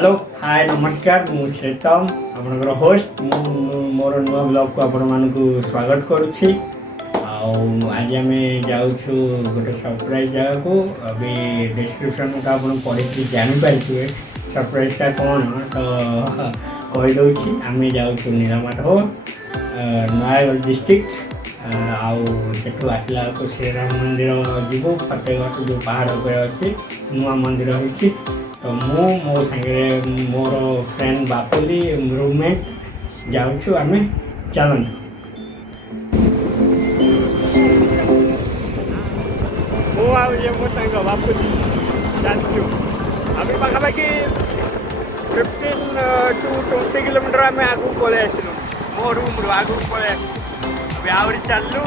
Hello hi नमस्कार मु श्रीतम आपनकर होस्ट मोर नुआ ब्लॉग को आपण मानकु स्वागत करुछि। आज आम जाऊँ गोटे सरप्राइज जगह को अभी डिस्क्रिप्शन का आप पढ़ी जापारे सरप्राइजटा कौन तो कहीदे आम जाऊँ नीलमाधव नयागढ़ डिस्ट्रिक्ट आठू आसला श्रीराम मंदिर जीवु फतेहगढ़ जो पहाड़ पर अच्छी नुआ मंदिर होती तो मो सागे मोर फ्रेंड बापुली रूममेट जाऊँ आम चलते मो सांग बापुली जाऊँ अभी पाखापाखि 15 to 20 किलोमीटर आम आगू पलि आसलु मो रूम रू आगू पलि अभी आहरी चलू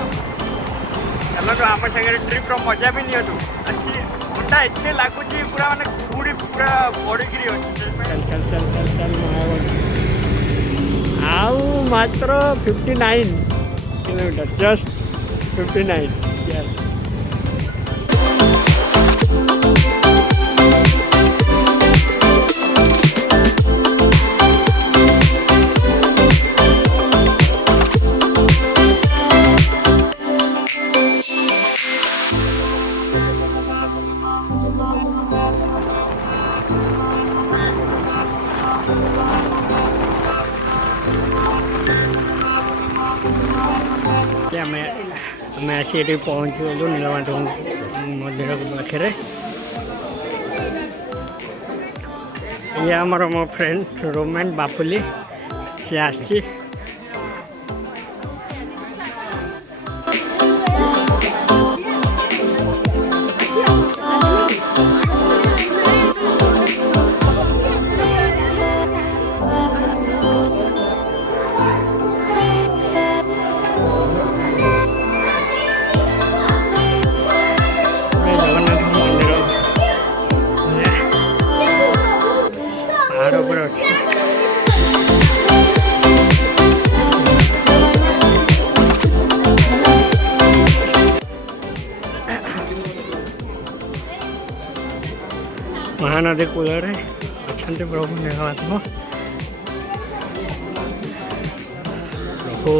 चलो आम सागर ट्रिप्र मजा भी नियतु घंटा एत लगुच पूरा मानने कुहुड़ी पूरा पड़की आउ मात्र 59 किलोमीटर जस्ट 59 आम आसी ये पहुँच गलु नीलमाधव मंदिर पाखे ये आमर मो फ्रेंड रूममेट बापुली सी आसी महानदी कूल अच्छा प्रभु नीलमाधव प्रभु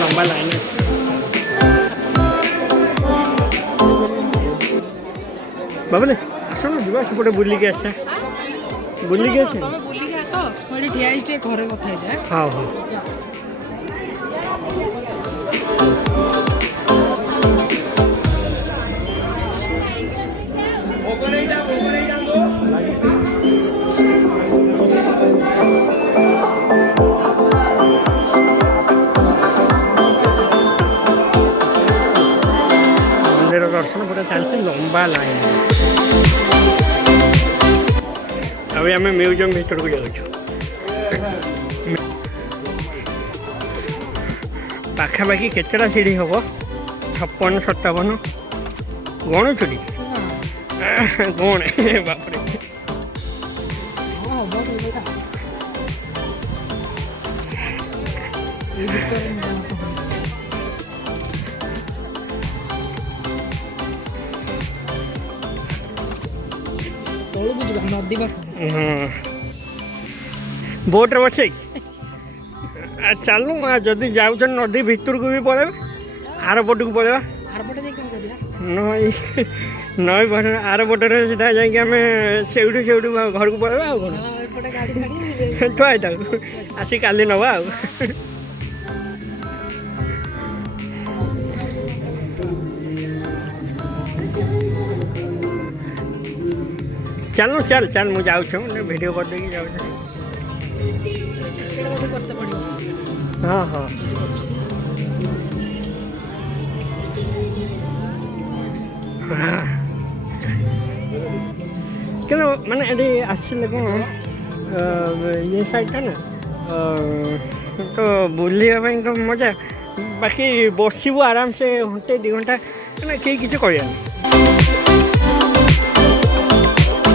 लंबा लाइन बाबले आस ना सेपटे बुलिक आस बुलिक आस घर कथा हाँ हाँ दर्शन पूरा चलती लंबा लाइन अभी आम म्यूजियम भीतर को जाऊँ पाखापाखि केतटा सीढ़ी हम 56 57 गण चुरी गण बापरे बोट रे बस चलू जदि जाऊ नदी भितर को भी पड़े आर पट को पड़े नई नई आर पटे जामें से घर को पड़े थुआई था आसी काली नवा चल चल चल मुझे जाऊँ वीडियो कर देगी जाऊँ हाँ हाँ କିନ୍ତୁ ମାନେ ଏଠି ଆସିଲେ କ'ଣ ଇଏ ସାଇଡ଼୍ଟା ନା ତ ବୁଲିବା ପାଇଁ ତ ମଜା, ବାକି ବସିବୁ ଆରାମସେ ଘଣ୍ଟେ 2 ଘଣ୍ଟା ମାନେ କେହି କିଛି କହିବାନି।